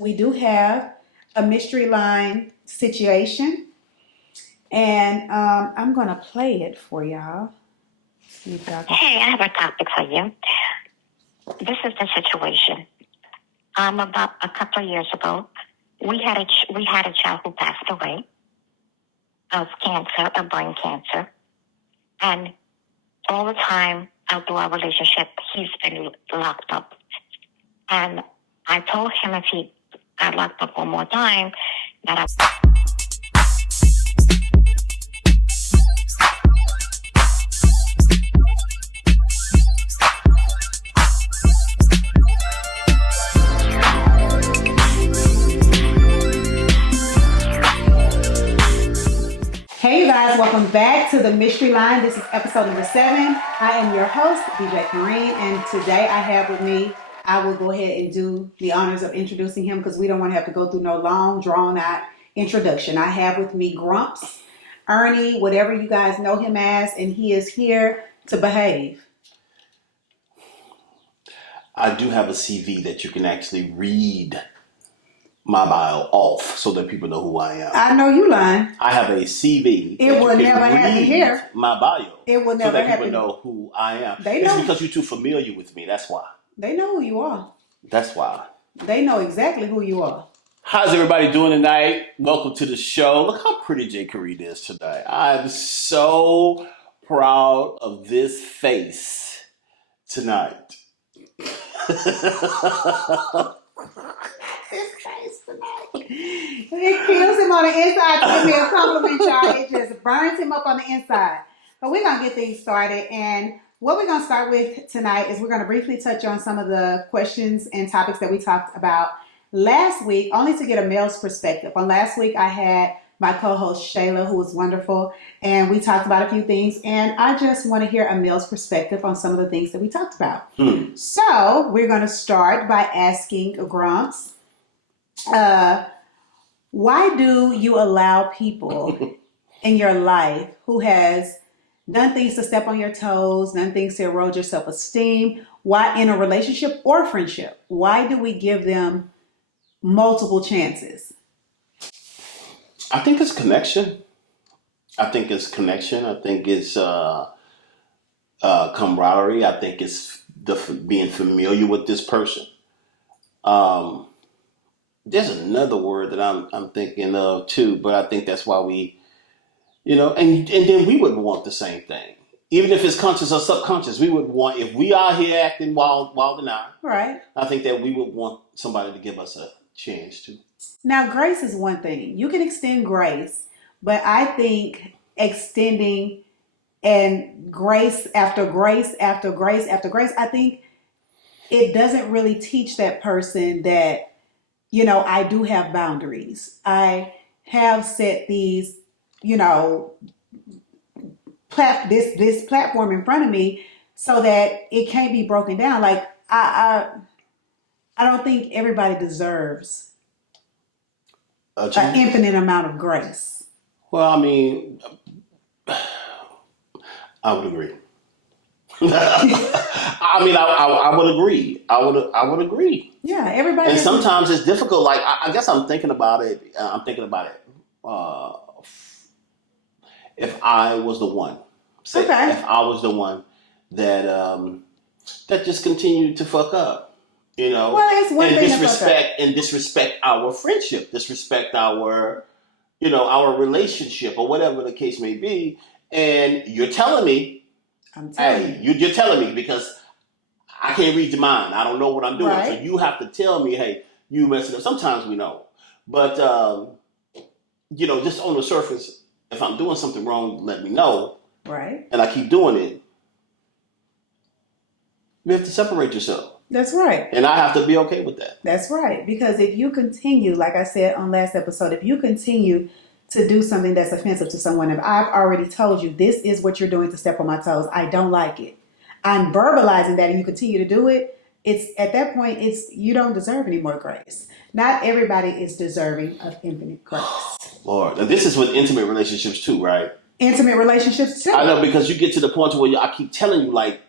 We do have a mystery line situation, and I'm going to play it for y'all. Hey, I have a topic for you. This is the situation. About a couple of years ago, we had a child who passed away of cancer, of brain cancer, and all the time through our relationship, he's been locked up. And I told him if he got locked up one more time, that Hey, you guys, welcome back to the Mystery Line. This is episode number 7. I am your host, DJ Kareen, and today I have with me, I will go ahead and do the honors of introducing him because we don't want to have to go through no long, drawn-out introduction. I have with me Grumps, Ernie, whatever you guys know him as, and he is here to behave. I do have a CV that you can actually read my bio off so that people know who I am. I know you lying. I have a CV. It will never happen here. My bio. It will never so that happen. people know who I am. They it's know. because you're too familiar with me. That's why. They know who you are. That's why. They know exactly who you are. How's everybody doing tonight? Welcome to the show. Look how pretty J. Kareen is tonight. I'm so proud of this face tonight. It kills him on the inside to give me a compliment, y'all. It just burns him up on the inside. But we're going to get things started. And what we're going to start with tonight is we're going to briefly touch on some of the questions and topics that we talked about last week, only to get a male's perspective. On last week, I had my co-host Shayla, who was wonderful, and we talked about a few things. And I just want to hear a male's perspective on some of the things that we talked about. So we're going to start by asking Grumps, why do you allow people in your life who has done things to step on your toes, done things to erode your self-esteem, why in a relationship or friendship, why do we give them multiple chances? I think it's connection. I think it's camaraderie. I think it's being familiar with this person. There's another word that I'm thinking of too, but I think that's why we, and then we would want the same thing. Even if it's conscious or subconscious, we would want, if we are here acting wild and out, right? I think that we would want somebody to give us a chance to. Now, grace is one thing. You can extend grace, but I think extending and grace after grace after grace after grace, I think it doesn't really teach that person that, I do have boundaries. I have set these, this platform in front of me so that it can't be broken down. Like I don't think everybody deserves an infinite amount of grace. Well, I mean, I would agree. I would agree. I would agree. Yeah, everybody. And sometimes it's difficult. Like I guess I'm thinking about it. If I was the one, if I was the one that that just continued to fuck up, Well, it's one thing and disrespect our friendship, disrespect our, our relationship, or whatever the case may be, and you're telling me. You're telling me because I can't read your mind. I don't know what I'm doing. Right. So you have to tell me, hey, you messing up. Sometimes we know. But, just on the surface, if I'm doing something wrong, let me know. Right. And I keep doing it. You have to separate yourself. That's right. And I have to be okay with that. That's right. Because if you continue, like I said on last episode, if you continue to do something that's offensive to someone, if I've already told you this is what you're doing to step on my toes, I don't like it. I'm verbalizing that and you continue to do it. It's at that point, you don't deserve any more grace. Not everybody is deserving of infinite grace. Lord, now this is with intimate relationships too, right? Intimate relationships too. I know, because you get to the point where I keep telling you, like,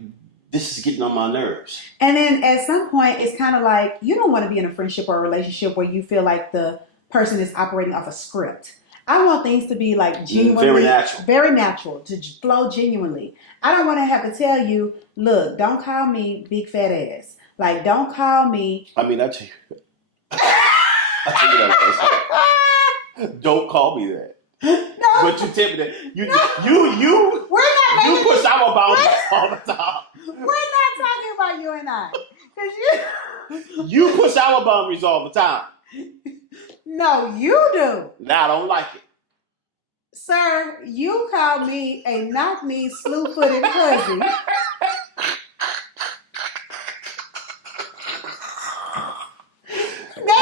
this is getting on my nerves. And then at some point, it's kind of like you don't want to be in a friendship or a relationship where you feel like the person is operating off a script. I want things to be like genuinely, very natural, to flow genuinely. I don't want to have to tell you, look, don't call me big fat ass. Like, don't call me. I mean, I tell you that. Don't call me that. No, But you tell me that you we're not you making push this. our boundaries all the time. We're not talking about you and I, because You push our boundaries all the time. No, you do. Now I don't like it. Sir, you called me a knock-kneed, slew-footed hussy.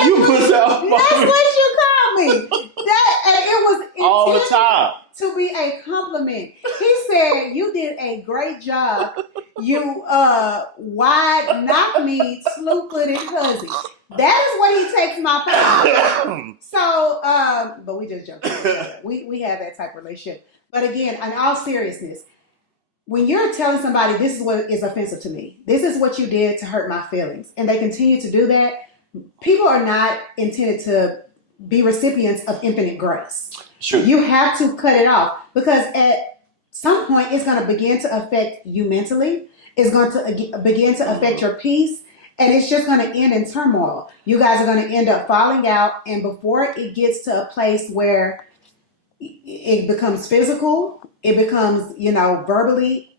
You push our That's boundaries what you called me. And it was all the intended time. to be a compliment. He said you did a great job. You wide knock-kneed, slew-footed hussy. That is what he takes my power. So, but we just joked. We have that type of relationship. But again, in all seriousness, when you're telling somebody this is what is offensive to me, this is what you did to hurt my feelings, and they continue to do that, people are not intended to be recipients of infinite grace. Sure. You have to cut it off, because at some point it's going to begin to affect you mentally. It's going to begin to affect your peace. And it's just going to end in turmoil. You guys are going to end up falling out. And before it gets to a place where it becomes physical, it becomes, verbally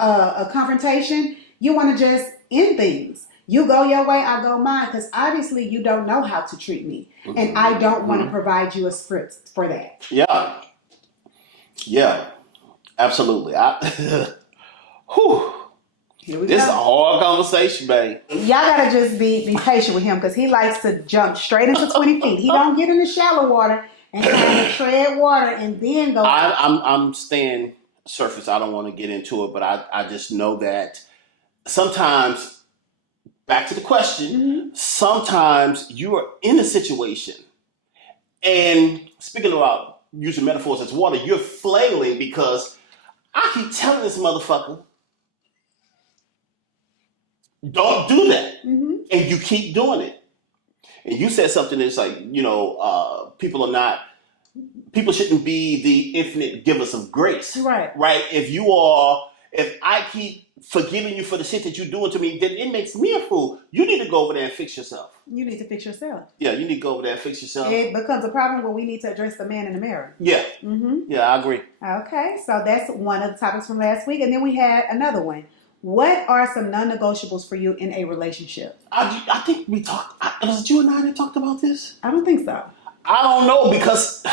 a confrontation, you want to just end things. You go your way, I go mine, because obviously you don't know how to treat me. Mm-hmm. And I don't want to provide you a script for that. Yeah. Yeah. Absolutely. Whew. This is a hard conversation, babe. Y'all gotta just be patient with him, because he likes to jump straight into 20 feet. He don't get in the shallow water and kind of tread water and then go. I'm staying surface. I don't want to get into it, but I just know that sometimes, back to the question, sometimes you are in a situation, and speaking about using metaphors as water, you're flailing because I keep telling this motherfucker, don't do that. Mm-hmm. And you keep doing it. And you said something that's like, people shouldn't be the infinite givers of grace. Right. Right? If I keep forgiving you for the shit that you're doing to me, then it makes me a fool. You need to go over there and fix yourself. You need to fix yourself. Yeah, you need to go over there and fix yourself. It becomes a problem where we need to address the man in the mirror. Yeah. Mm-hmm. Yeah, I agree. Okay, so that's one of the topics from last week. And then we had another one. What are some non-negotiables for you in a relationship? I think we talked. Was it you and I that talked about this? I don't think so. I don't know, because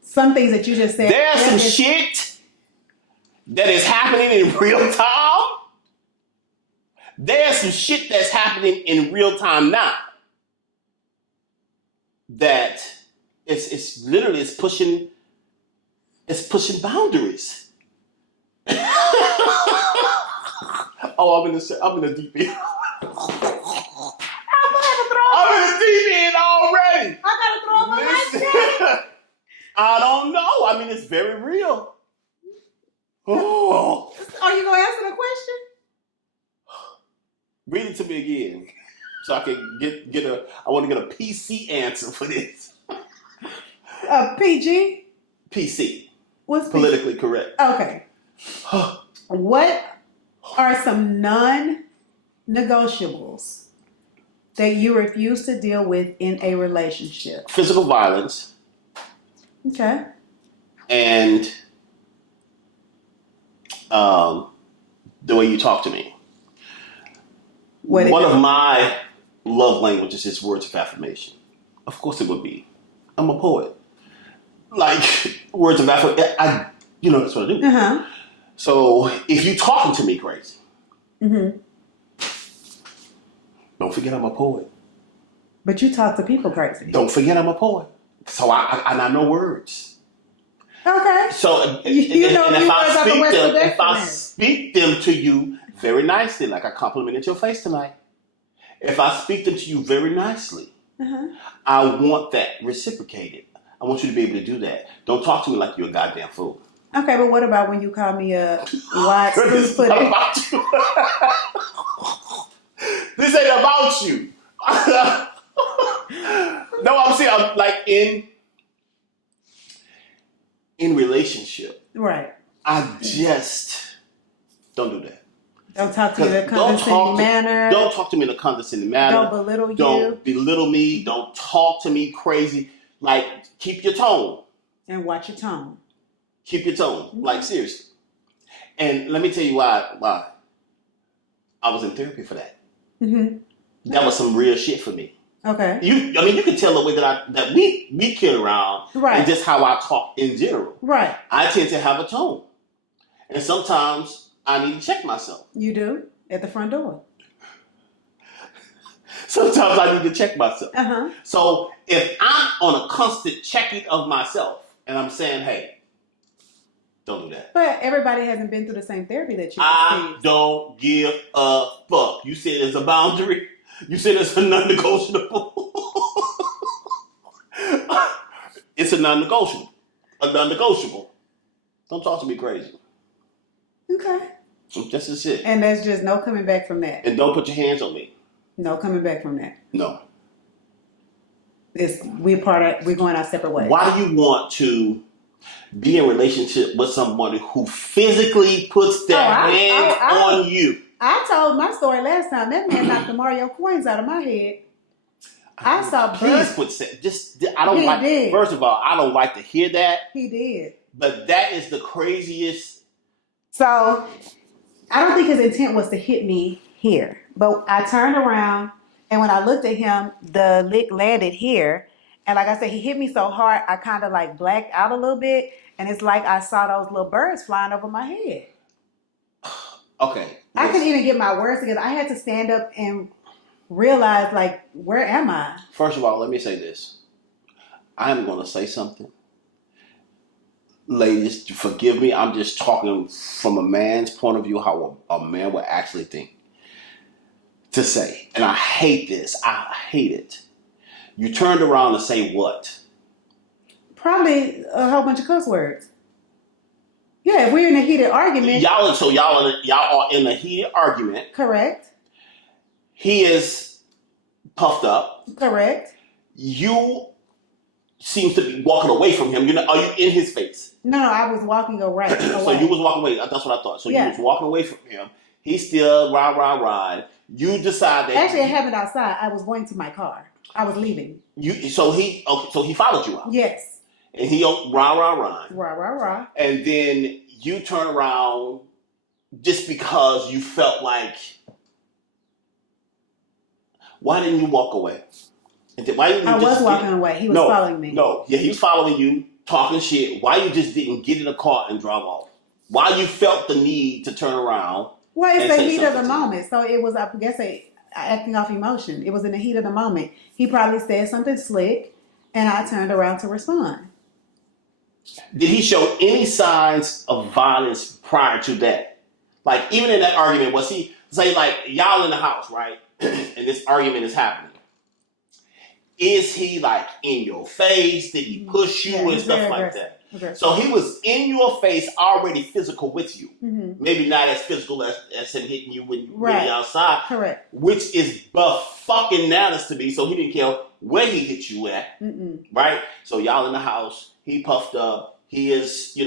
some things that you just said. There's some shit that is happening in real time. There's some shit that's happening in real time now that it's literally pushing boundaries. Oh, I'm in the deep end. I'm in the deep end already. I gotta throw up my life. I don't know. I mean, it's very real. Oh. Are you gonna answer the question? Read it to me again, so I can get a. I want to get a PC answer for this. PG. PC. What's politically PC? Correct? Okay. What are some non-negotiables that you refuse to deal with in a relationship? Physical violence. Okay. And the way you talk to me. One of my love languages is words of affirmation. Of course it would be. I'm a poet. Like, words of affirmation. That's what I do. Uh-huh. So if you talking to me crazy, don't forget I'm a poet. But you talk to people crazy. Don't forget I'm a poet. So I know words. Okay. So if I speak them to you very nicely, like I complimented your face tonight, if I speak them to you very nicely, I want that reciprocated. I want you to be able to do that. Don't talk to me like you're a goddamn fool. Okay, but what about when you call me a wide This is not footed? about you. This ain't about you. No, I'm saying I'm like in relationship. Right. I just don't do that. Don't talk to you in a condescending manner. Don't talk to me in a condescending manner. Don't belittle you. Don't belittle me. Don't talk to me crazy. Like, keep your tone. And watch your tone. Keep your tone. Like, seriously. And let me tell you why. I was in therapy for that. Mm-hmm. That was some real shit for me. Okay. You can tell the way that we kid around, right, and just how I talk in general. Right. I tend to have a tone, and sometimes I need to check myself. You do at the front door. Sometimes I need to check myself. Uh-huh. So if I'm on a constant checking of myself, and I'm saying, "Hey, don't do that," but everybody hasn't been through the same therapy that you. I don't give a fuck. You said there's a boundary. You said it's a non-negotiable. It's a non-negotiable. A non-negotiable. Don't talk to me crazy. Okay. That's just it. And there's just no coming back from that. And don't put your hands on me. No coming back from that. No. We're going our separate ways. Why do you want to be in a relationship with somebody who physically puts their hands on you? I told my story last time. That man knocked the Mario coins out of my head. I saw birds. I don't like. Did. First of all, I don't like to hear that. He did. But that is the craziest. So I don't think his intent was to hit me here. But I turned around, and when I looked at him, the lick landed here. And like I said, he hit me so hard, I kind of like blacked out a little bit. And it's like I saw those little birds flying over my head. Okay. I couldn't even get my words together. I had to stand up and realize, like, where am I? First of all, let me say this. I'm going to say something. Ladies, forgive me. I'm just talking from a man's point of view, how a man would actually think. To say, and I hate this. I hate it. You turned around and say what? Probably a whole bunch of cuss words. Yeah, if we're in a heated argument. Y'all are in a heated argument. Correct. He is puffed up. Correct. You seem to be walking away from him. Are you in his face? No, I was walking away. So you was walking away. That's what I thought. So you was walking away from him. He's still rah. You decide that. Actually, it happened outside. I was going to my car. I was leaving. So he followed you out. Yes. And he rah. Rah. And then you turn around just because you felt like, why didn't you walk away? And then why didn't you I was walking away. He was following me. No, yeah, he was following you, talking shit. Why you just didn't get in a car and drive off? Why you felt the need to turn around? Well, it's the heat of the moment. So it was, I guess, acting off emotion. It was in the heat of the moment. He probably said something slick, and I turned around to respond. Did he show any signs of violence prior to that? Like, even in that argument, was he, say, like, y'all in the house, right? And this argument is happening. Is he, like, in your face? Did he push you and stuff like that? Okay. So he was in your face, already physical with you. Mm-hmm. Maybe not as physical as him hitting you when you're outside. Correct. Which is fucking bananas to me. So he didn't care where he hit you at. Mm-mm. Right? So y'all in the house. He puffed up. He is,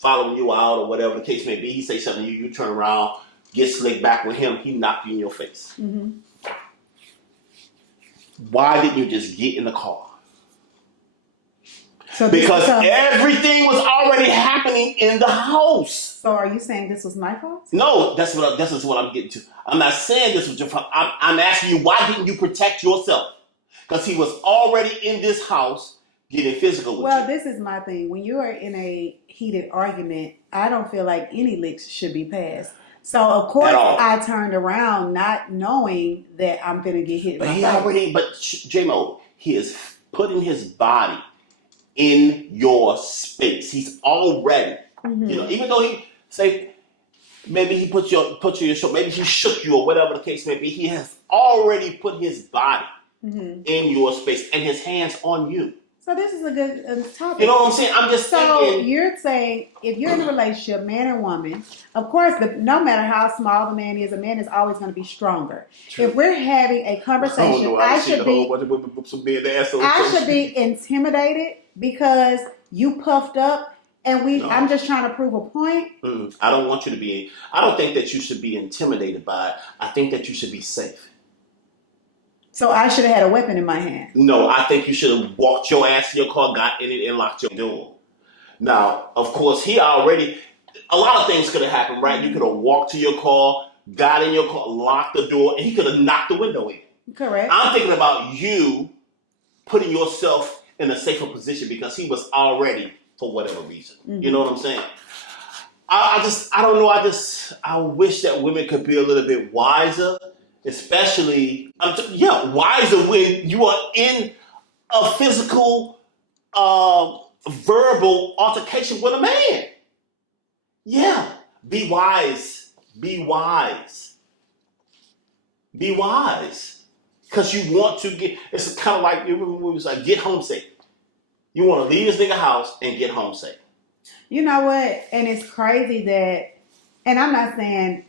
following you out or whatever the case may be. He say something to you. You turn around, get slick back with him. He knocked you in your face. Mm-hmm. Why didn't you just get in the car? Because everything was already happening in the house. So are you saying this was my fault? No, that's what I'm getting to. I'm not saying this was your fault. I'm asking you, why didn't you protect yourself? Because he was already in this house getting physical with you. Well, this is my thing. When you are in a heated argument, I don't feel like any licks should be passed. So, of course, I turned around not knowing that I'm going to get hit. But J-Mo, he is putting his body in your space. He's already, even though he say, maybe he put you on your shoulder, maybe he shook you or whatever the case may be, he has already put his body in your space and his hands on you. So this is a good topic. You know what I'm saying? I'm just thinking. You're saying if you're in a relationship, man and woman, of course, no matter how small the man is, a man is always going to be stronger. True. If we're having a conversation, I should be intimidated because you puffed up, and I'm just trying to prove a point. I don't want you to be. I don't think that you should be intimidated by it. I think that you should be safe. So I should have had a weapon in my hand. No, I think you should have walked your ass to your car, got in it, and locked your door. Now, of course, a lot of things could have happened, right? You could have walked to your car, got in your car, locked the door, and he could have knocked the window in. Correct. I'm thinking about you putting yourself in a safer position because he was already, for whatever reason. Mm-hmm. You know what I'm saying? I don't know. I wish that women could be a little bit wiser. Especially, wiser when you are in a physical, verbal altercation with a man. Yeah, be wise. Be wise. Be wise. Because you want to it's kind of like, it was like, get home safe. You want to leave this nigga house and get home safe. You know what? And it's crazy that, and I'm not saying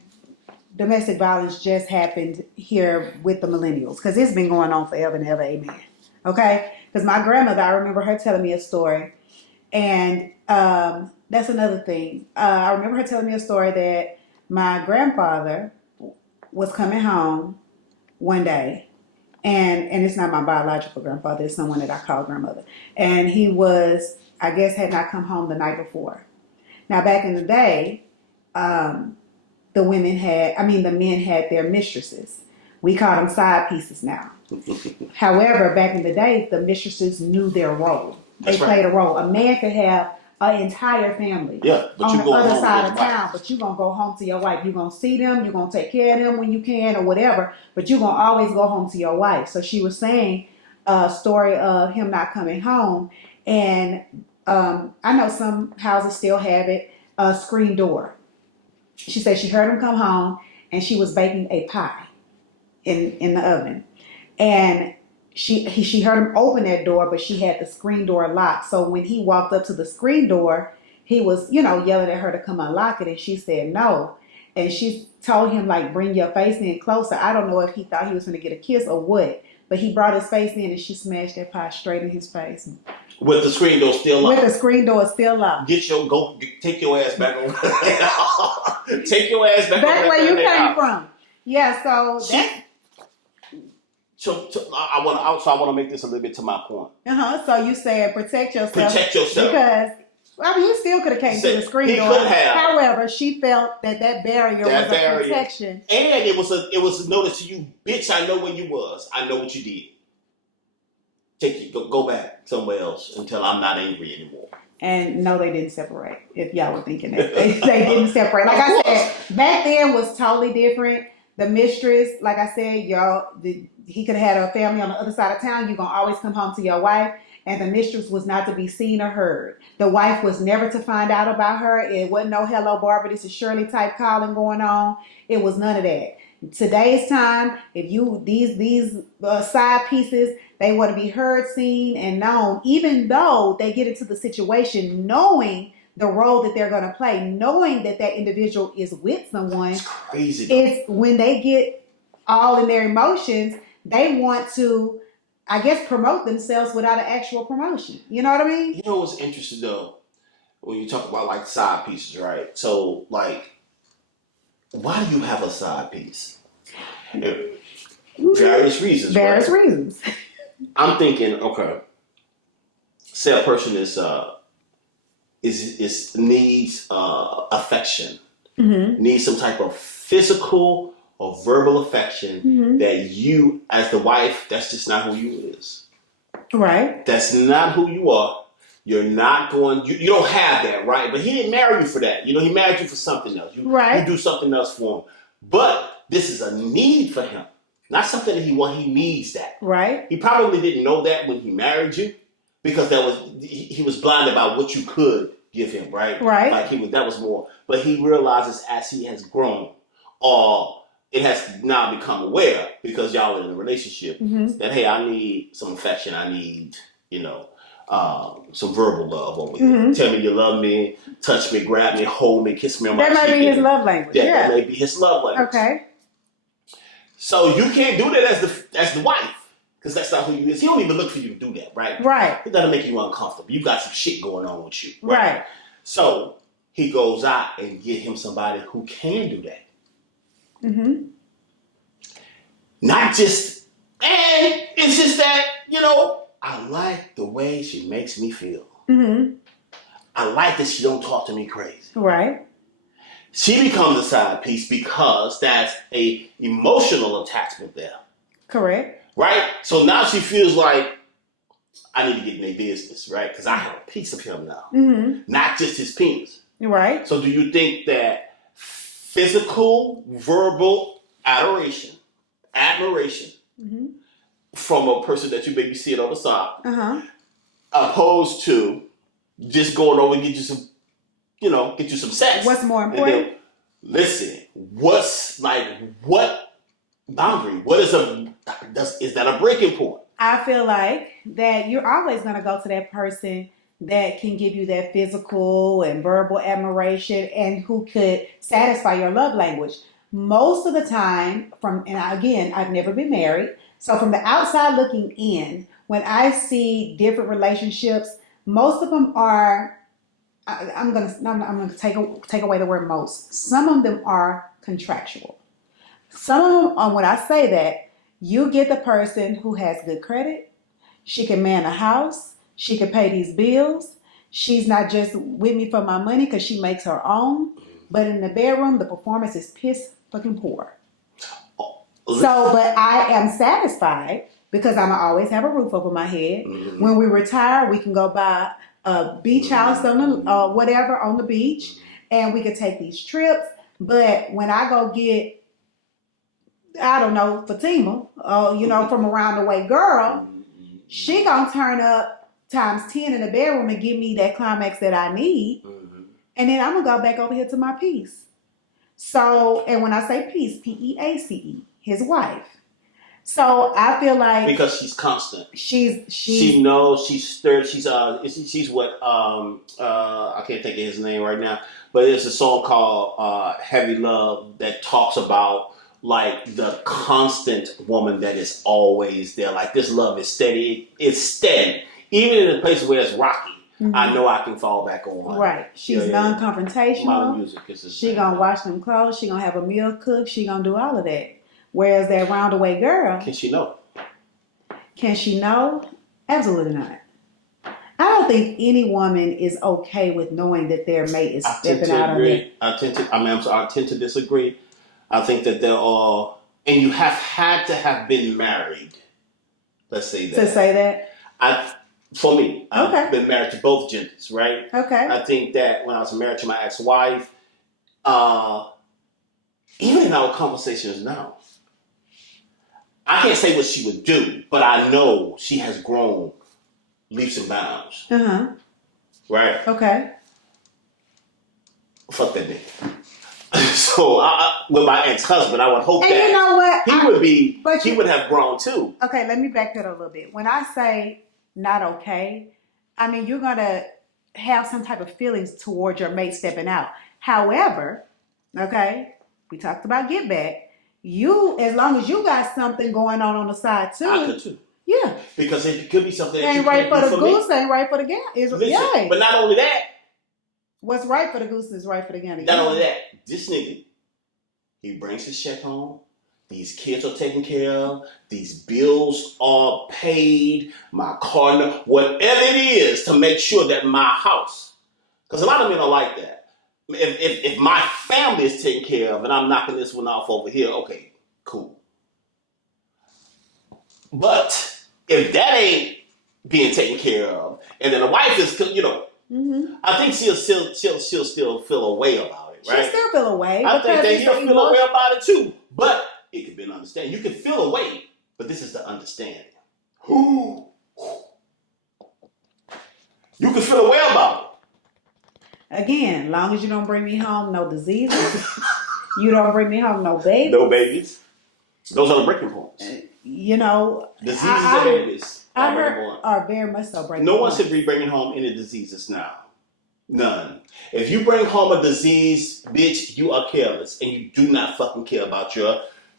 domestic violence just happened here with the millennials, because it's been going on forever and ever, amen. Okay? Because my grandmother, I remember her telling me a story, and that's another thing. I remember her telling me a story that my grandfather was coming home one day, and it's not my biological grandfather, it's someone that I call grandmother, and he was, I guess, had not come home the night before. Now, back in the day, the men had their mistresses. We call them side pieces now. However, back in the day, the mistresses knew their role. They played a role. A man could have an entire family on the other side of town, but you're going to go home to your wife. You're going to see them. You're going to take care of them when you can or whatever, but you're going to always go home to your wife. So she was saying a story of him not coming home, and I know some houses still have it, a screen door. She said she heard him come home and she was baking a pie in the oven. And she heard him open that door, but she had the screen door locked. So when he walked up to the screen door, he was, yelling at her to come unlock it. And she said no. And she told him, like, bring your face in closer. I don't know if he thought he was going to get a kiss or what. But he brought his face in and she smashed that pie straight in his face. With the screen door still locked. With the screen door still locked. Take your ass back over there. Take your ass back where you came from. Yeah, so I want to make this a little bit to my point. So you said protect yourself. Protect yourself. Because you still could have came to the screen door. Could have. However, she felt that barrier was a protection. And it was a notice to you, bitch. I know where you was. I know what you did. Go back somewhere else until I'm not angry anymore. And no, they didn't separate. If y'all were thinking that they didn't separate. Like I said, back then was totally different. The mistress, like I said, he could have had a family on the other side of town. You're gonna always come home to your wife. And the mistress was not to be seen or heard. The wife was never to find out about her. It wasn't no hello Barbara, this is Shirley type calling going on. It was none of that. Today's time, if these side pieces, they want to be heard, seen, and known, even though they get into the situation knowing the role that they're going to play, knowing that individual is with someone. It's crazy. It's when they get all in their emotions, they want to, I guess, promote themselves without an actual promotion. You know what I mean? You know what's interesting though, when you talk about like side pieces, right? So like, why do you have a side piece? Various reasons. Various reasons. I'm thinking, okay, say a person needs affection, needs some type of physical or verbal affection that you, as the wife, that's just not who you is. Right. That's not who you are. You're not going, you don't have that, right? But he didn't marry you for that. He married you for something else. You do something else for him. But this is a need for him. Not something that he needs that. Right. He probably didn't know that when he married you because he was blinded by what you could give him, right? Right. Like that was more. But he realizes as he has grown, or it has now become aware because y'all are in a relationship that, hey, I need some affection. I need, some verbal love over here. Tell me you love me, touch me, grab me, hold me, kiss me on my cheek. That might be his love language. That may be his love language. Okay. So you can't do that as the wife, because that's not who you is. He don't even look for you to do that, right? Right. It doesn't make you uncomfortable. You got some shit going on with you, Right. So he goes out and get him somebody who can do that. Not just, and it's just that, I like the way she makes me feel. I like that she don't talk to me crazy. Right. She becomes a side piece because that's a emotional attachment there. Correct. Right? So now she feels like, I need to get in their business, right? Because I have a piece of him now. Not just his penis. Right. So do you think that physical, verbal admiration from a person that you maybe see it on the side, opposed to just going over and get you some sex? What's more important? Then, listen, what boundary? Is that a breaking point? I feel like that you're always going to go to that person that can give you that physical and verbal admiration and who could satisfy your love language. Most of the time, and again, I've never been married, so from the outside looking in, when I see different relationships, most of them are, I'm gonna take away the word most. Some of them are contractual. Some of them, when I say that, you get the person who has good credit. She can man a house. She can pay these bills. She's not just with me for my money because she makes her own. But in the bedroom, the performance is piss fucking poor. So, but I am satisfied because I'm always have a roof over my head. When we retire, we can go buy a beach house on the whatever on the beach, and we could take these trips. But when I go get, I don't know, Fatima, from around the way girl, she gonna turn up times 10 in the bedroom and give me that climax that I need. And then I'm gonna go back over here to my piece. So, and when I say piece, Peace, his wife. So I feel like because she's constant. She knows she's stirred. She's what I can't think of his name right now, but it's a song called "Heavy Love" that talks about like the constant woman that is always there. Like this love is steady. It's steady, even in the places where it's rocky. I know I can fall back on. Right. She's non-confrontational. Music she gonna wash them clothes. She gonna have a meal cooked. She gonna do all of that. Whereas that roundaway girl, can she know? Can she know? Absolutely not. I don't think any woman is okay with knowing that their mate is stepping out on them. I tend to disagree. I think that there are, and you have had to have been married. Let's say that. To say that? For me, I've been married to both genders, right? Okay. I think that when I was married to my ex-wife, even in our conversations now, I can't say what she would do, but I know she has grown leaps and bounds. Right? Okay. Fuck that nigga. So with my ex-husband, I would hope and that you know what? he would have grown too. Okay, let me back that a little bit. When I say not okay, I mean you're gonna have some type of feelings towards your mate stepping out. However, okay, we talked about get back. You, as long as you got something going on the side too. I could too. Yeah. Because it could be something that ain't right for the goose, ain't right for the gander. Listen, but not only that. What's right for the goose is right for the gander. Not only that, this nigga, he brings his check home. These kids are taken care of. These bills are paid. My car, whatever it is to make sure that my house, because a lot of men are like that. If my family is taken care of and I'm knocking this one off over here, okay, cool. But if that ain't being taken care of, and then the wife is, I think she'll still feel a way about it, right? She'll still feel a way. I think that he'll feel a way about it too. But it could be an understanding. You can feel a way, but this is the understanding. You can feel a way about it. Again, long as you don't bring me home no diseases, you don't bring me home no babies. No babies. Those are the breaking points. Diseases and babies. I heard are very much so breaking. No one should be bringing home any diseases now. None. If you bring home a disease, bitch, you are careless and you do not fucking care about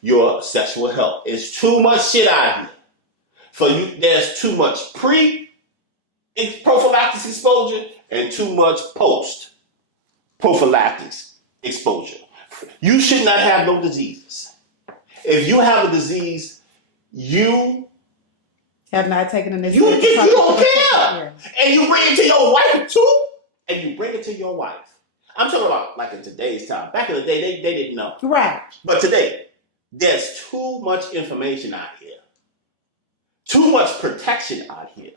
your sexual health. It's too much shit out here for you. There's too much prophylaxis exposure and too much post prophylactics exposure. You should not have no diseases. If you have a disease, you have not taken an you don't care, and you bring it to your wife too, and you bring it to your wife. I'm talking about like in today's time. Back in the day, they didn't know, right? But today, there's too much information out here, too much protection out here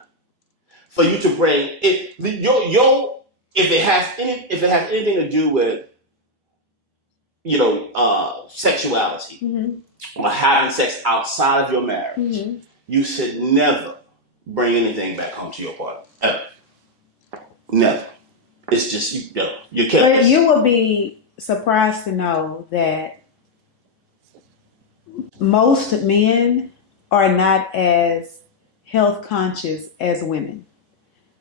for you to bring it. If it has anything to do with sexuality or having sex outside of your marriage, you should never bring anything back home to your partner. Ever. Never. It's just you're careless. But you will be surprised to know that most men are not as health conscious as women.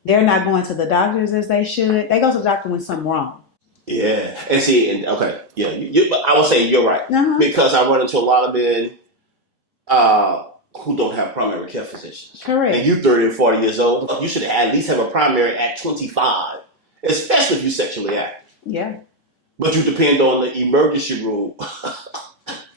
They're not going to the doctors as they should. They go to the doctor when something's wrong. Yeah, and see, okay, yeah, I would say you're right because I run into a lot of men who don't have primary care physicians. Correct. And you 30 and 40 years old, you should at least have a primary at 25, especially if you're sexually active. Yeah. But you depend on the emergency room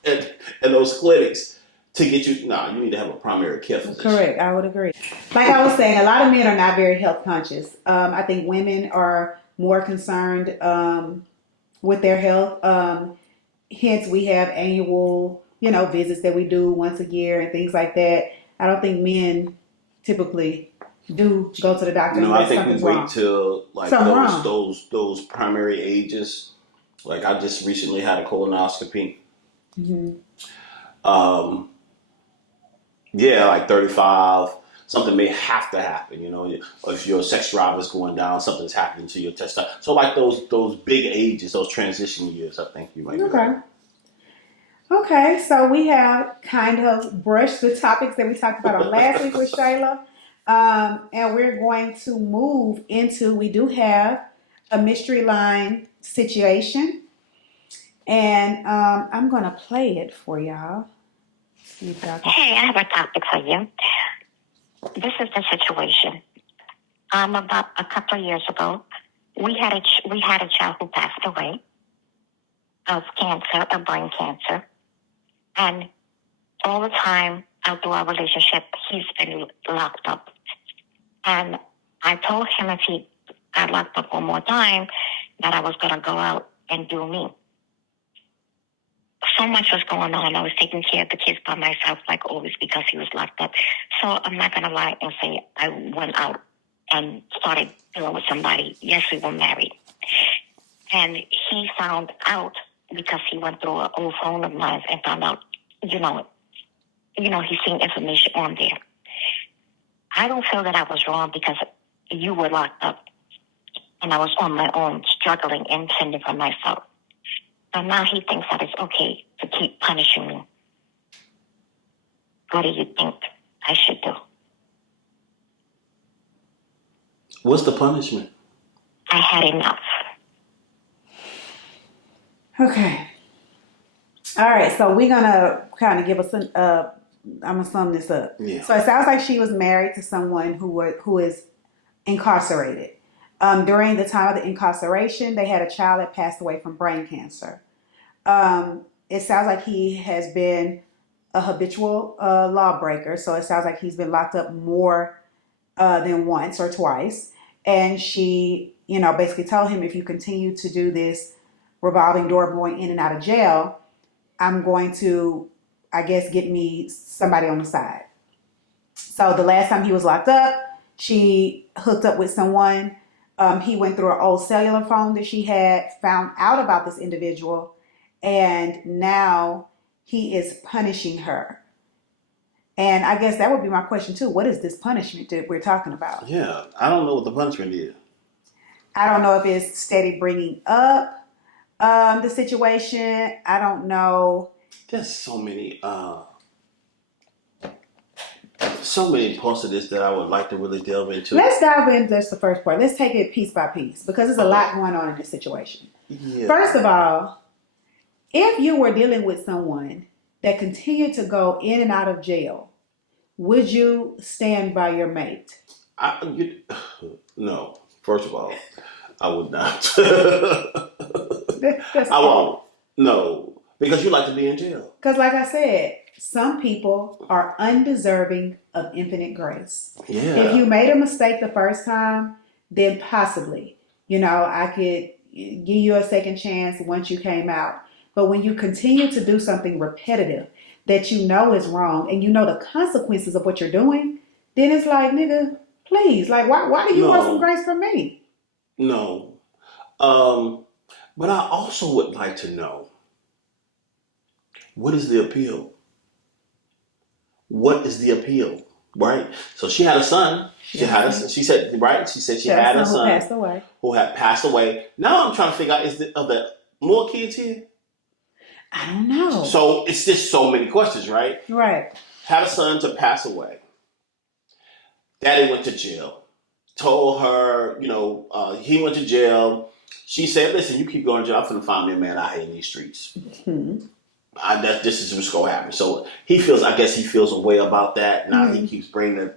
and those clinics to get you. No, you need to have a primary care physician. Correct, I would agree. Like I was saying, a lot of men are not very health conscious. I think women are more concerned with their health. Hence, we have annual, visits that we do once a year and things like that. I don't think men typically do go to the doctor. No, I think we wait till like those primary ages. Like I just recently had a colonoscopy. Yeah, like 35. Something may have to happen, if your sex drive is going down, something's happening to your testosterone. So like those big ages, those transition years, I think you might be right. Okay, so we have kind of brushed the topics that we talked about on last week with Shayla. And we're going to move into, we do have a mystery line situation. And I'm going to play it for y'all. Hey, I have a topic for you. This is the situation. About a couple of years ago, we had a child who passed away of cancer, of brain cancer. And all the time through our relationship, he's been locked up. And I told him if he got locked up one more time, that I was going to go out and do me. So much was going on. I was taking care of the kids by myself, like always, because he was locked up. So I'm not going to lie and say I went out and started dealing with somebody. Yes, we were married. And he found out because he went through an old phone of mine and found out, he's seen information on there. I don't feel that I was wrong because you were locked up and I was on my own, struggling and fending for myself. And now he thinks that it's okay to keep punishing me. What do you think I should do? What's the punishment? I had enough. Okay. All right, so we're going to kind of give us I'm going to sum this up. Yeah. So it sounds like she was married to someone who is incarcerated. During the time of the incarceration, they had a child that passed away from brain cancer. It sounds like he has been a habitual lawbreaker. So it sounds like he's been locked up more than once or twice. And she, basically told him, if you continue to do this revolving door going in and out of jail, I'm going to, I guess, get me somebody on the side. So the last time he was locked up, she hooked up with someone. He went through an old cellular phone that she had, found out about this individual, and now he is punishing her. And I guess that would be my question too. What is this punishment that we're talking about? Yeah, I don't know what the punishment is. I don't know if it's steady bringing up the situation. I don't know. There's so many So many parts of this that I would like to really delve into. Let's dive into just the first part. Let's take it piece by piece because there's a lot going on in this situation. Yeah. First of all, if you were dealing with someone that continued to go in and out of jail, would you stand by your mate? No. First of all, I would not. That's I won't. No. Because you like to be in jail. Because like I said, some people are undeserving of infinite grace. Yeah. If you made a mistake the first time, then possibly, I could give you a second chance once you came out. But when you continue to do something repetitive that you know is wrong and you know the consequences of what you're doing, then it's like, nigga, please, like, why do you want some grace from me? No. But I also would like to know, what is the appeal? What is the appeal? Right? So she had a son. She said she said she had a son who had passed away. Now I'm trying to figure out, are there more kids here? I don't know. So it's just so many questions, right? Right. Had a son to pass away. Daddy went to jail. Told her, he went to jail. She said, listen, you keep going to jail. I'm finna find me a man I hate in these streets. Mm-hmm. This is what's going to happen. So he feels a way about that. Now he keeps bringing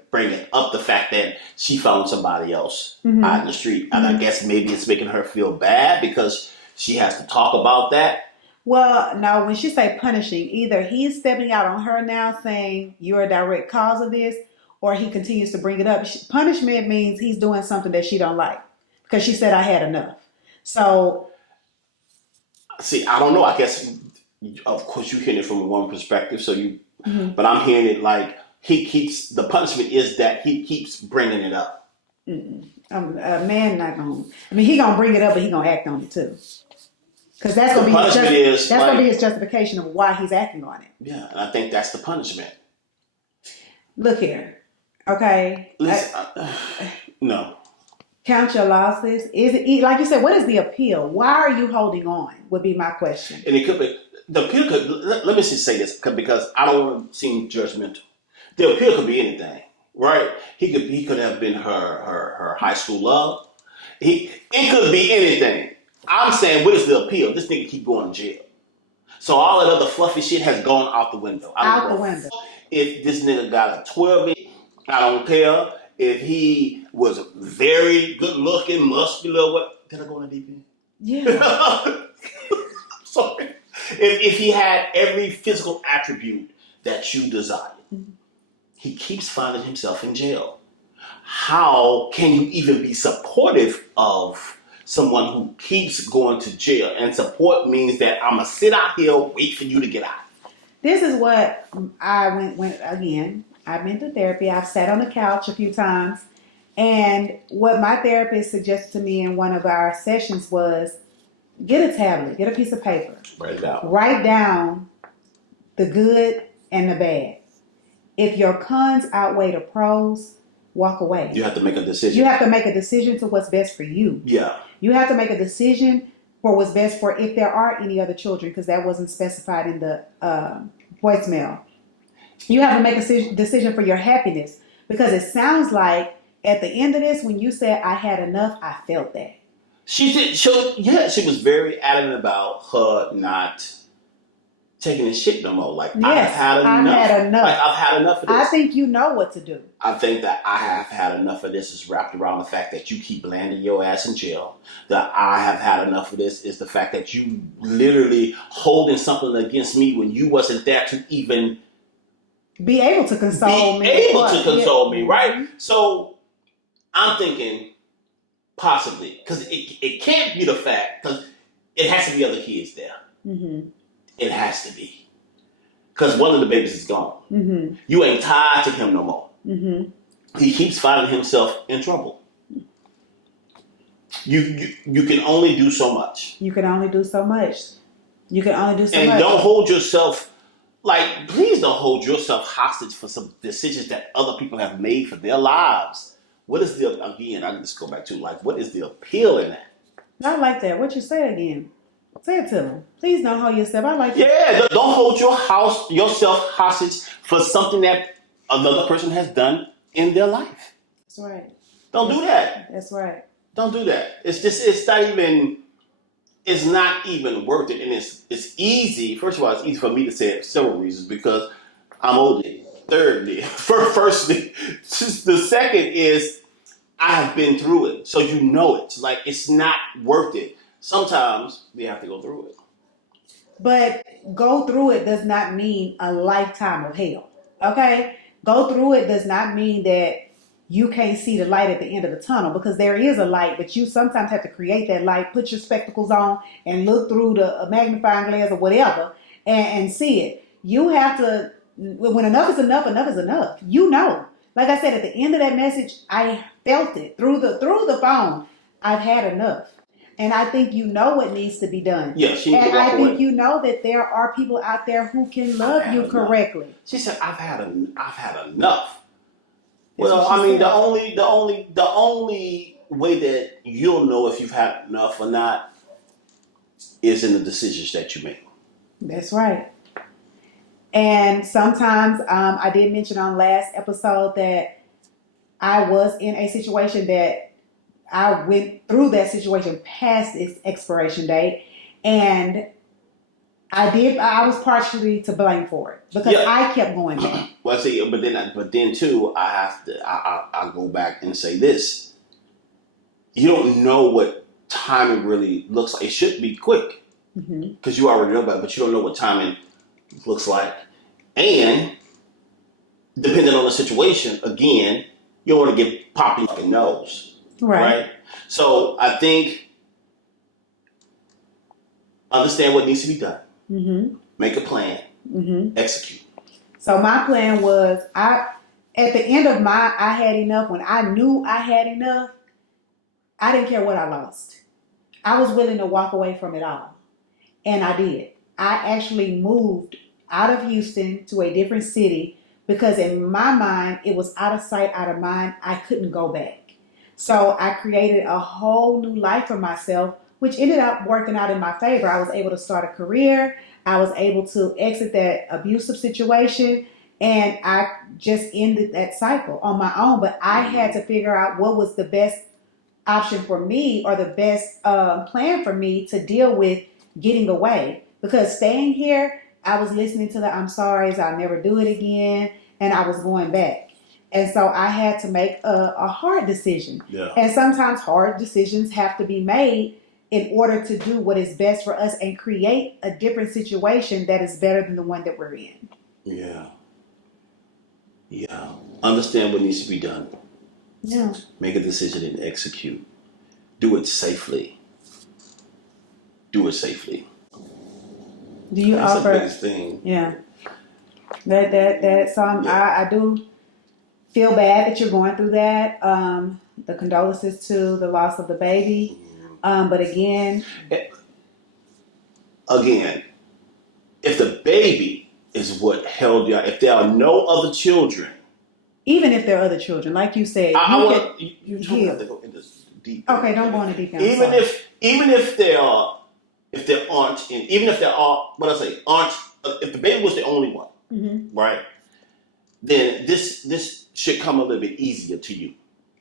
up the fact that she found somebody else out in the street. And I guess maybe it's making her feel bad because she has to talk about that. Well, no, when she say punishing, either he's stepping out on her now saying you're a direct cause of this, or he continues to bring it up. Punishment means he's doing something that she don't like because she said I had enough. So, see, I don't know. I guess, of course, you hear it from one perspective. So but I'm hearing it like the punishment is that he keeps bringing it up. A man not gonna. I mean, he gonna bring it up, but he gonna act on it too. Because that's gonna be his justification of why he's acting on it. Yeah, and I think that's the punishment. Look here, okay. No. Count your losses. Is it like you said? What is the appeal? Why are you holding on? Would be my question. And it could be the appeal. Let me just say this because I don't want to seem judgmental. The appeal could be anything, right? He could have been her high school love. It could be anything. I'm saying, what is the appeal? This nigga keep going to jail. So all that other fluffy shit has gone out the window. Out the window. If this nigga got a 12, I don't care. If he was very good looking, muscular, what? Did I go on a deep end? Yeah. Sorry. If he had every physical attribute that you desire, he keeps finding himself in jail. How can you even be supportive of someone who keeps going to jail? And support means that I'm going to sit out here, wait for you to get out. This is what I went again. I've been to therapy. I've sat on the couch a few times. And what my therapist suggested to me in one of our sessions was get a tablet, get a piece of paper. Write down the good and the bad. If your cons outweigh the pros, walk away. You have to make a decision. You have to make a decision to what's best for you. Yeah. You have to make a decision for what's best for if there are any other children, because that wasn't specified in the voicemail. You have to make a decision for your happiness, because it sounds like at the end of this, when you said I had enough, I felt that. She did. She was very adamant about her not taking this shit no more. Like, yes, I've had enough. Like, I've had enough of this. I think you know what to do. I think that I have had enough of this is wrapped around the fact that you keep landing your ass in jail. That I have had enough of this is the fact that you literally holding something against me when you wasn't there to even be able to console me. Right? So I'm thinking possibly, because it can't be the fact, because it has to be other kids there. Mm-hmm. It has to be. Because one of the babies is gone. Mm-hmm. You ain't tied to him no more. Mm-hmm. He keeps finding himself in trouble. You can only do so much. You can only do so much. And don't hold yourself, please don't hold yourself hostage for some decisions that other people have made for their lives. What is again, I can just go back to, what is the appeal in that? I like that. What you say again? Say it to them. Please don't hold yourself. I like that. Yeah, don't hold yourself hostage for something that another person has done in their life. That's right. Don't do that. That's right. Don't do that. It's not even worth it. And it's easy. First of all, it's easy for me to say it for several reasons because I'm older. Thirdly, firstly, the second is I have been through it. So you know it. Like it's not worth it. Sometimes we have to go through it. But go through it does not mean a lifetime of hell. Okay? Go through it does not mean that you can't see the light at the end of the tunnel because there is a light, but you sometimes have to create that light, put your spectacles on and look through the magnifying glass or whatever and see it. You have to, when enough is enough, enough is enough. You know. Like I said, at the end of that message, I felt it through the phone. I've had enough. And I think you know what needs to be done. Yeah, she needs to And walk I think away. you know that there are people out there who can love you correctly. She said, "I've had enough." That's Well, what I she mean, said. the only way that you'll know if you've had enough or not is in the decisions that you make. That's right. And sometimes I did mention on last episode that I was in a situation that I went through that situation past its expiration date, and I was partially to blame for it because Yeah. I kept going back. Well, see, but then too, I go back and say this: you don't know what timing really looks like. It should be quick because you already know about it, but you don't know what timing looks like, and depending on the situation, again, you don't want to get popped in your fucking nose, right? So I think understand what needs to be done. Mm-hmm. Make a plan. Mm-hmm. Execute. So my plan was at the end of I had enough, when I knew I had enough, I didn't care what I lost. I was willing to walk away from it all. And I did. I actually moved out of Houston to a different city because in my mind, it was out of sight, out of mind. I couldn't go back. So I created a whole new life for myself, which ended up working out in my favor. I was able to start a career. I was able to exit that abusive situation. And I just ended that cycle on my own. But I had to figure out what was the best option for me or the best plan for me to deal with getting away. Because staying here, I was listening to the I'm sorry's, I'll never do it again, and I was going back. And so I had to make a hard decision. Yeah. And sometimes hard decisions have to be made in order to do what is best for us and create a different situation that is better than the one that we're in. Yeah. Yeah. Understand what needs to be done. Yeah. Make a decision and execute. Do it safely. Do it safely. Do you That's offer? the biggest thing. Yeah. I do feel bad that you're going through that. The condolences to the loss of the baby. But again, if the baby is what held you, if there are no other children, even if there are other children, like you said, you don't have to go into deep. Okay, don't go into deep. Even if there aren't, if the baby was the only one, right? Then this should come a little bit easier to you.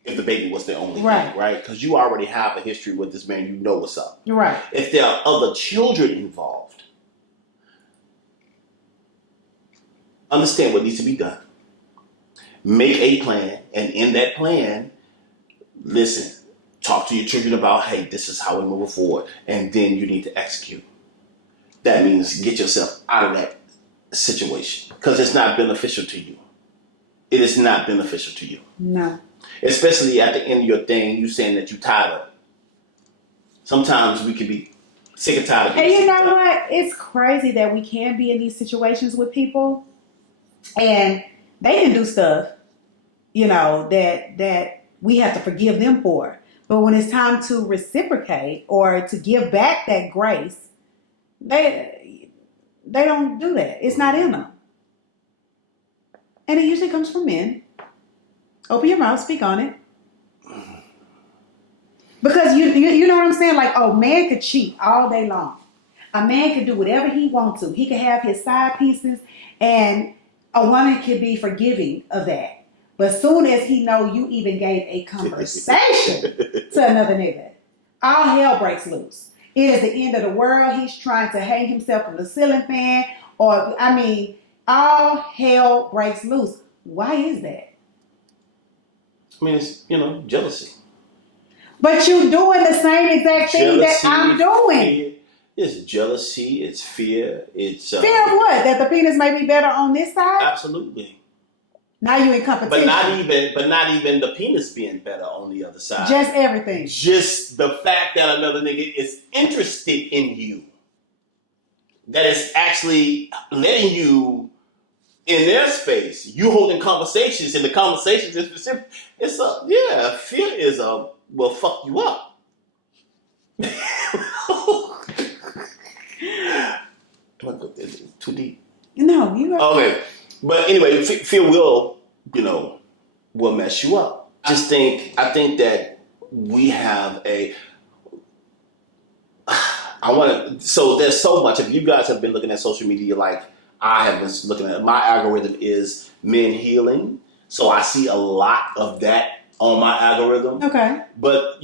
If the baby was the only thing, right? Because you already have a history with this man, you know what's up. Right. If there are other children involved, understand what needs to be done. Make a plan, and in that plan, listen, talk to your children about, hey, this is how we move forward, and then you need to execute. That means get yourself out of that situation because it's not beneficial to you. It is not beneficial to you. No. Especially at the end of your thing, you saying that you're tired of it. Sometimes we can be sick and tired of it. And you know what? It's crazy that we can be in these situations with people and they can do stuff, that we have to forgive them for. But when it's time to reciprocate or to give back that grace, they don't do that. It's not in them. And it usually comes from men. Open your mouth, speak on it. Because you know what I'm saying? Like, a man could cheat all day long. A man could do whatever he wants to. He could have his side pieces. And a woman can be forgiving of that. But soon as he know you even gave a conversation to another nigga, all hell breaks loose. It is the end of the world. He's trying to hang himself from the ceiling fan, or all hell breaks loose. Why is that? I mean, it's, jealousy. But you doing the same exact thing that I'm doing. Fear. It's jealousy. It's fear. It's fear of what? That the penis may be better on this side? Absolutely. Now you in competition. But not even the penis being better on the other side. Just everything. Just the fact that another nigga is interested in you. That is actually letting you in their space. You holding conversations, and the conversations is specific. Fear is will fuck you up. Too deep. No, you are. Okay. But anyway, fear will mess you up. I think that we have so there's so much. If you guys have been looking at social media like I have been looking at, my algorithm is men healing. So I see a lot of that on my algorithm. Okay. But,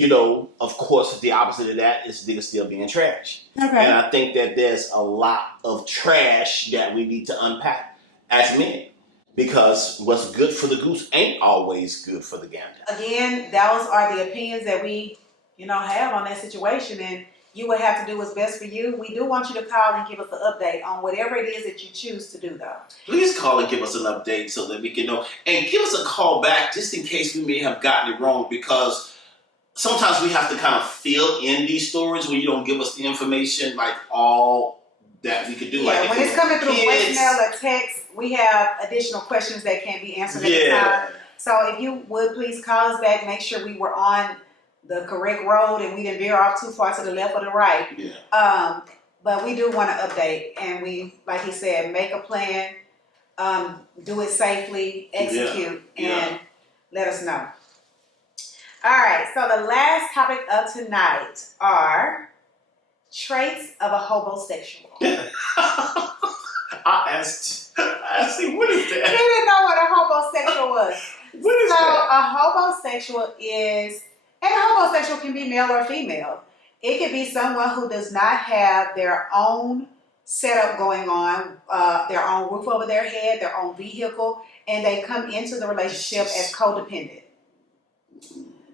of course, the opposite of that is niggas still being trash. Okay. And I think that there's a lot of trash that we need to unpack as men. Because what's good for the goose ain't always good for the gander. Again, those are the opinions that we, have on that situation. And you would have to do what's best for you. We do want you to call and give us an update on whatever it is that you choose to do, though. Please call and give us an update so that we can know. And give us a call back just in case we may have gotten it wrong, because sometimes we have to kind of fill in these stories when you don't give us the information, like all that we could do. Yeah, like when it's coming through voicemail or text, we have additional questions that can't be answered at the time. So if you would please call us back, make sure we were on the correct road and we didn't veer off too far to the left or the right. Yeah. But we do want to update, and we, like he said, make a plan, do it safely, execute, and let us know. All right, so the last topic of tonight are traits of a hobosexual. I asked him, what is that? He didn't know what a hobosexual was. What is that? A hobosexual is, and a hobosexual can be male or female. It could be someone who does not have their own setup going on, their own roof over their head, their own vehicle, and they come into the relationship as codependent.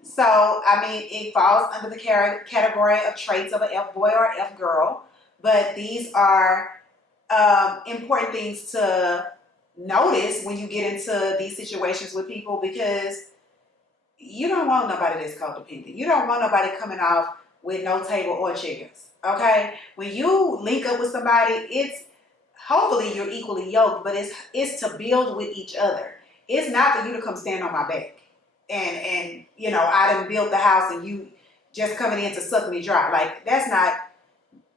So, it falls under the category of traits of an F-boy or F-girl, but these are important things to notice when you get into these situations with people, because you don't want nobody that's codependent. You don't want nobody coming off with no table or chickens, okay? When you link up with somebody, it's hopefully you're equally yoked, but it's to build with each other. It's not for you to come stand on my back and I done built the house and you just coming in to suck me dry. Like, that's not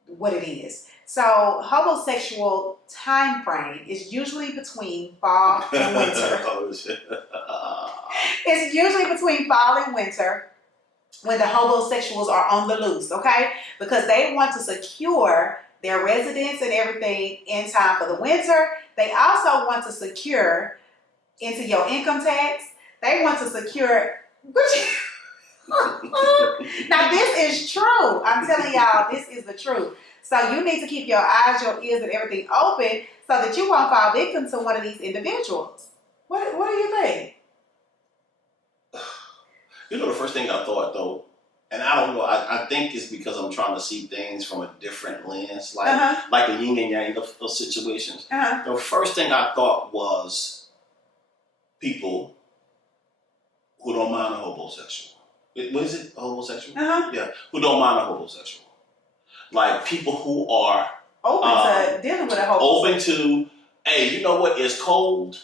what it is. So hobosexual time frame is usually between fall and winter. It's usually between fall and winter when the hobosexuals are on the loose, okay? Because they want to secure their residence and everything in time for the winter. They also want to secure into your income tax. They want to secure... Now, this is true. I'm telling y'all, this is the truth. So you need to keep your eyes, your ears, and everything open so that you won't fall victim to one of these individuals. What do you think? The first thing I thought, though, and I don't know, I think it's because I'm trying to see things from a different lens, like a yin and yang of situations. The first thing I thought was people who don't mind a homosexual. What is it? A homosexual? Yeah. Who don't mind a homosexual. Like people who are open to dealing with a homosexual. Open to, hey, you know what? It's cold.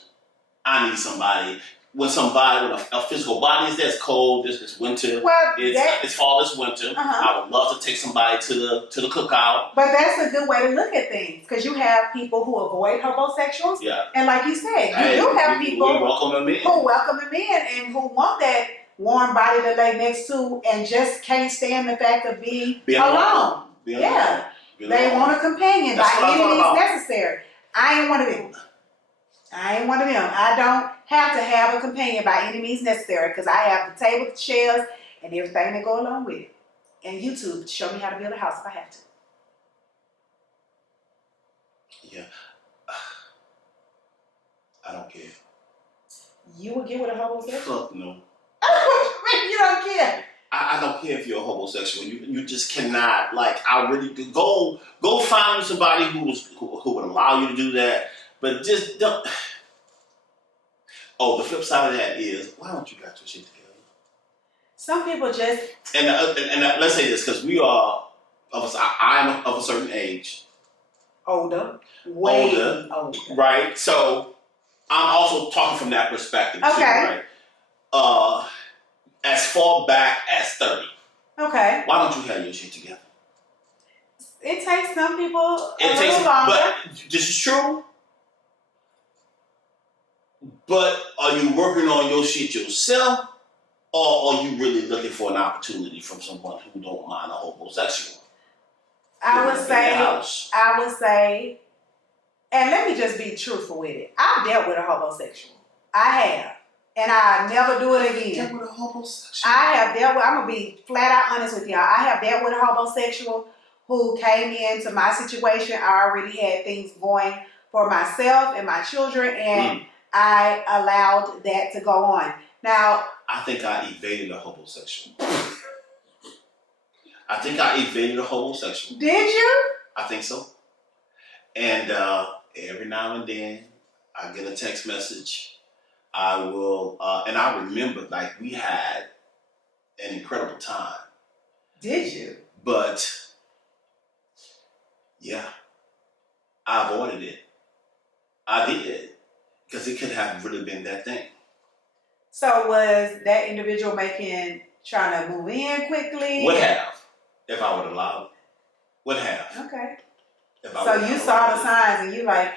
I need somebody. When a physical body is there, it's cold. It's winter. Well, it's fall. It's winter. I would love to take somebody to the cookout. But that's a good way to look at things, because you have people who avoid homosexuals. Yeah. And like you said, you do have people who welcome them in and who want that warm body to lay next to and just can't stand the fact of being alone. They want a companion by any means necessary. I ain't one of them. I ain't one of them. I don't have to have a companion by any means necessary because I have the table, the chairs, and everything that go along with it. And YouTube to show me how to build a house if I have to. Yeah. I don't care. You would get with a homosexual? Fuck no. You don't care. I don't care if you're a homosexual. You just cannot, like, I really could go find somebody who would allow you to do that. But just don't. Oh, the flip side of that is, why don't you got your shit together? Some people just. And let's say this, because we are I'm of a certain age. Older. Way older. Right? So I'm also talking from that perspective too, right? As far back as 30. Okay. Why don't you have your shit together? It takes some people a little longer. But this is true. But are you working on your shit yourself, or are you really looking for an opportunity from someone who don't mind a homosexual? I would say, and let me just be truthful with it. I've dealt with a homosexual. I have. And I never do it again. Dealt with a homosexual? I have dealt with, I'm going to be flat out honest with y'all. I have dealt with a homosexual who came into my situation. I already had things going for myself and my children, and I allowed that to go on. Now, I think I evaded a homosexual. Did you? I think so. And every now and then, I get a text message. I will, and I remember, like, we had an incredible time. Did you? But, yeah, I avoided it. I did. Because it could have really been that thing. So was that individual trying to move in quickly? Would have, if I would allow it. Would have. Okay. So you saw the signs and you like,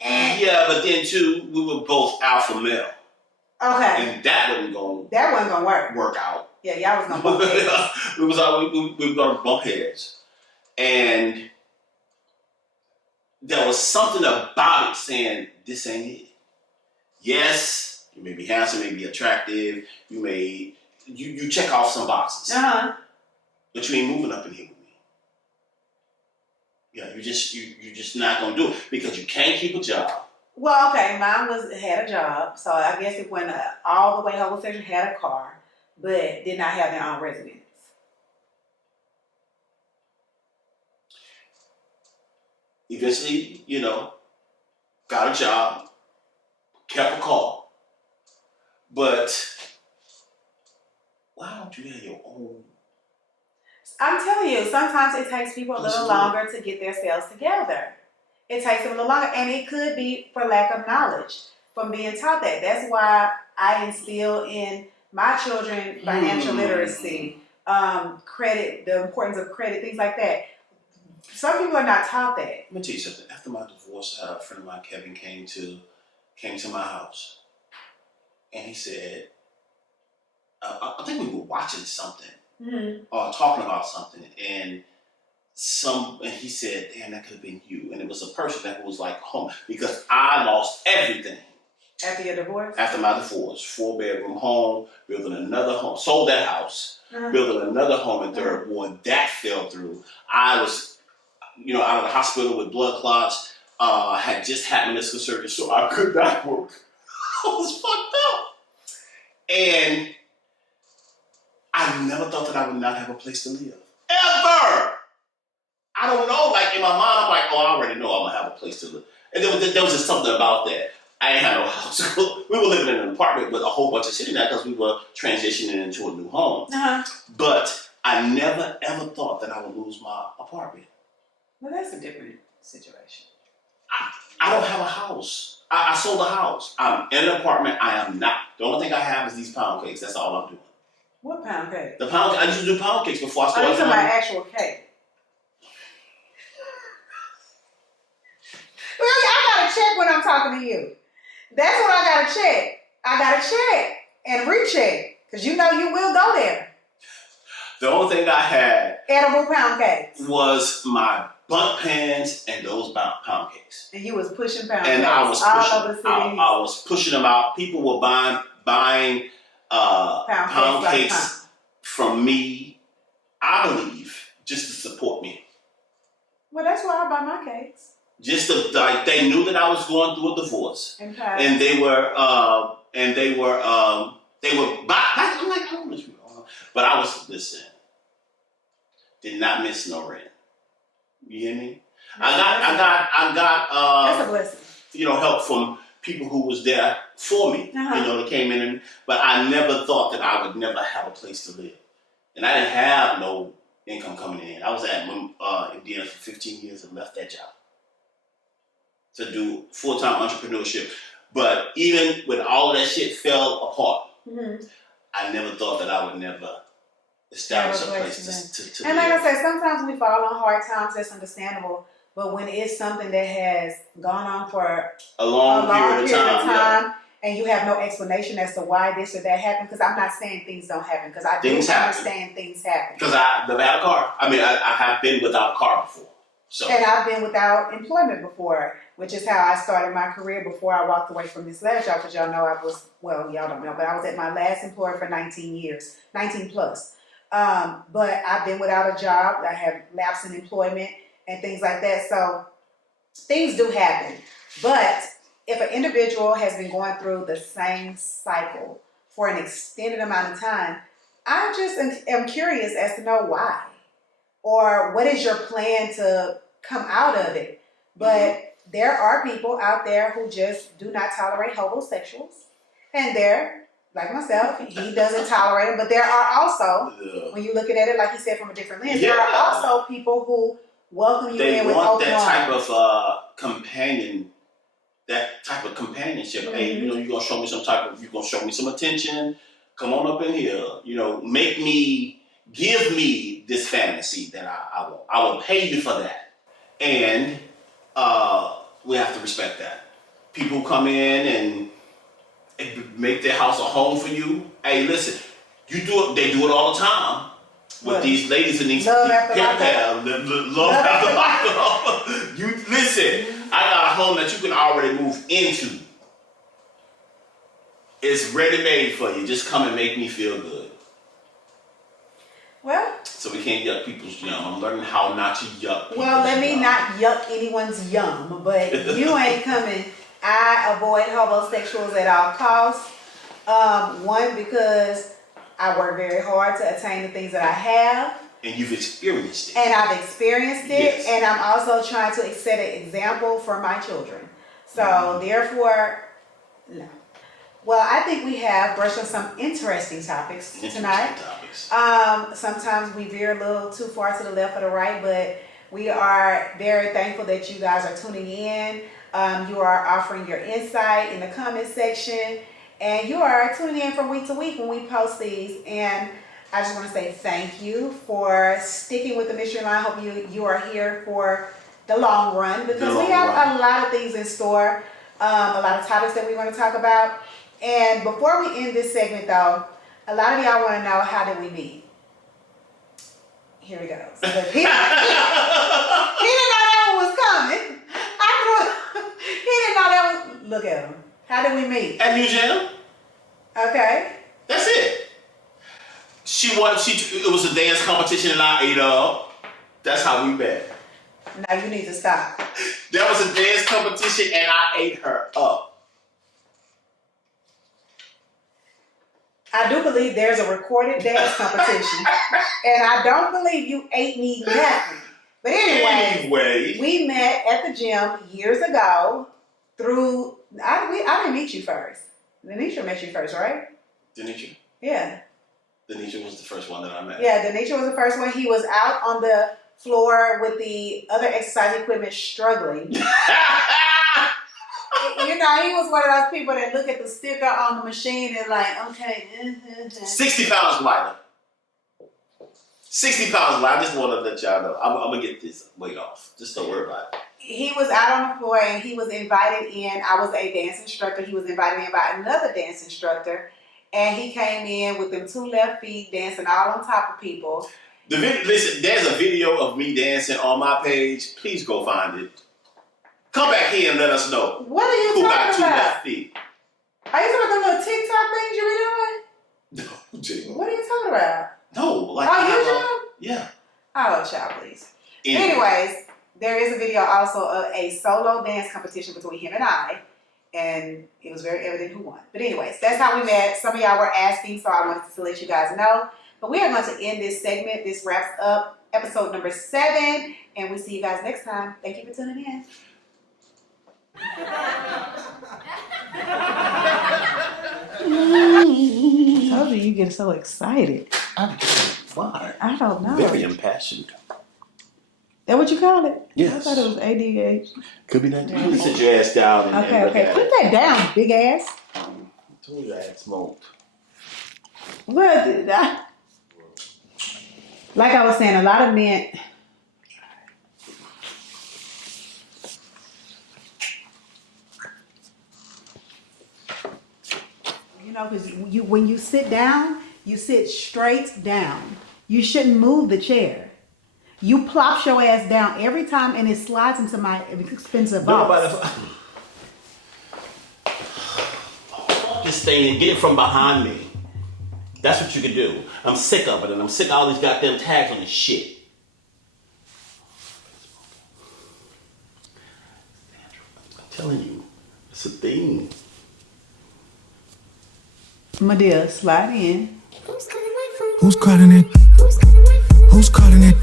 Yeah, but then too, we were both alpha male. Okay. And that wasn't going to work out. Yeah, y'all was going to bump heads. we were going to bump heads. And there was something about it saying, this ain't it. Yes, you may be handsome, you may be attractive, you check off some boxes. But you ain't moving up in here with me. Yeah, you're just not gonna do it because you can't keep a job. Well, okay, mine had a job, so I guess it went all the way homosexual, had a car, but did not have their own residence. Eventually, got a job, kept a car, but why don't you have your own? I'm telling you, sometimes it takes people a little longer to get themselves together. It takes them a little longer, and it could be for lack of knowledge from being taught that. That's why I instill in my children financial literacy, credit, the importance of credit, things like that. Some people are not taught that. Let me tell you something. After my divorce, a friend of mine, Kevin, came to my house, and he said, I think we were watching something or talking about something, and he said, "Damn, that could have been you." And it was a person that was like home because I lost everything. After your divorce? After my divorce, 4-bedroom home, building another home, sold that house, building another home in Third Ward. That fell through. I was, out of the hospital with blood clots. Had just had meniscus surgery, so I could not work. I was fucked up. And I never thought that I would not have a place to live. Ever! I don't know, like in my mind, I'm like, I already know I'm gonna have a place to live. And there was just something about that. I ain't had no house. We were living in an apartment with a whole bunch of shit in there because we were transitioning into a new home. But I never ever thought that I would lose my apartment. Well, that's a different situation. I don't have a house. I sold a house. I'm in an apartment. I am not. The only thing I have is these pound cakes. That's all I'm doing. What pound cake? I used to do pound cakes before I started. Oh, you're talking about actual cake. Well, I gotta check when I'm talking to you. That's what I gotta check. I gotta check and recheck because you will go there. The only thing I had edible pound cakes was my bunk pans and those pound cakes. And you was pushing pound and cakes I was all pushing, over the city. I was pushing them out. People were buying pound cakes from me, I believe, just to support me. Well, that's why I buy my cakes. Just to, like, they knew that I was going through a divorce, and they were back. I'm like, I don't know, but I was did not miss no rent. You hear me? I got that's a blessing. Help from people who was there for me. That came in, but I never thought that I would never have a place to live, and I didn't have no income coming in. I was at Indiana for 15 years and left that job to do full-time entrepreneurship. But even when all of that shit fell apart, I never thought that I would never establish a place to and live. like I said, sometimes we fall on hard times. That's understandable. But when it's something that has gone on for a long period of time, and you have no explanation as to why this or that happened, because I'm not saying things don't happen, because I do understand things happen. Because I never had a car. I mean, I have been without a car before. So. And I've been without employment before, which is how I started my career before I walked away from this last job, because y'all know y'all don't know, but I was at my last employer for 19 years, 19 plus. But I've been without a job. I have lapsed in employment and things like that. So things do happen. But if an individual has been going through the same cycle for an extended amount of time, I just am curious as to know why. Or what is your plan to come out of it? But there are people out there who just do not tolerate homosexuals. And they're, like myself, he doesn't tolerate them. But there are also, when you're looking at it, like he said, from a different lens, there are also people who welcome you in with open arms. They want that type of companionship. Hey, you're gonna show me you're gonna show me some attention. Come on up in here. Give me this fantasy that I want. I will pay you for that. And we have to respect that. People come in and make their house a home for you. Hey, listen, you do it. They do it all the time with these ladies and these love after lockup. You listen. I got a home that you can already move into. It's ready made for you. Just come and make me feel good. Well, so we can't yuck people's yum. I'm learning how not to yuck people's Well, let me not yuck anyone's yum, but you ain't coming. I avoid homosexuals at all costs. One, because I work very hard to attain the things that I have. And you've experienced it. And I've experienced it. Yes. And I'm also trying to set an example for my children. So, therefore, no. Well, I think we have brushed on some interesting topics tonight. Sometimes we veer a little too far to the left or the right, but we are very thankful that you guys are tuning in. You are offering your insight in the comment section, and you are tuning in from week to week when we post these. And I just want to say thank you for sticking with the mystery line. I hope you are here for the long run, because we have a lot of things in store, a lot of topics that we want to talk about. And before we end this segment, though, a lot of y'all want to know, how did we meet? Here he goes. He didn't know that one was coming. He didn't know that was... Look at him. How did we meet? At New Jam. Okay. That's it. It was a dance competition and I ate up. That's how we met. Now you need to stop. There was a dance competition and I ate her up. I do believe there's a recorded dance competition. And I don't believe you ate me nothing. But anyway, we met at the gym years ago through... I didn't meet you first. Denisha met you first, right? Denisha? Yeah. Denisha was the first one that I met. Yeah, Denisha was the first one. He was out on the floor with the other exercise equipment struggling. You know, he was one of those people that look at the sticker on the machine and like, okay. 60 pounds lighter. 60 pounds lighter. I just want to let y'all know. I'm going to get this weight off. Just don't worry about it. He was out on the floor and he was invited in. I was a dance instructor. He was invited in by another dance instructor. And he came in with them two left feet dancing all on top of people. Listen, there's a video of me dancing on my page. Please go find it. Come back here and let us know. What are you who got talking two about? left feet. Are you talking about the little TikTok things you were doing? No, Jay. What are you talking about? No, like yeah. Oh, child, please. Anyway. Anyways, there is a video also of a solo dance competition between him and I, and it was very evident who won. But anyways, that's how we met. Some of y'all were asking, so I wanted to let you guys know. But we are going to end this segment. This wraps up episode number 7, and we'll see you guys next time. Thank you for tuning in. I told you get so excited. Why? I don't know. Very impassioned. That what you call it? Yes. I thought it was ADH. Could be that. You sit your ass down and Okay. Put that down, big ass. Told you I had smoked. What? Like I was saying, a lot of men. You know, because when you sit down, you sit straight down. You shouldn't move the chair. You plop your ass down every time, and it slides into my expensive box. This thing and get it from behind me. That's what you could do. I'm sick of it, and I'm sick of all these goddamn tags on this shit. I'm telling you, it's a thing. Madea, slide in. Who's calling it? Who's calling it?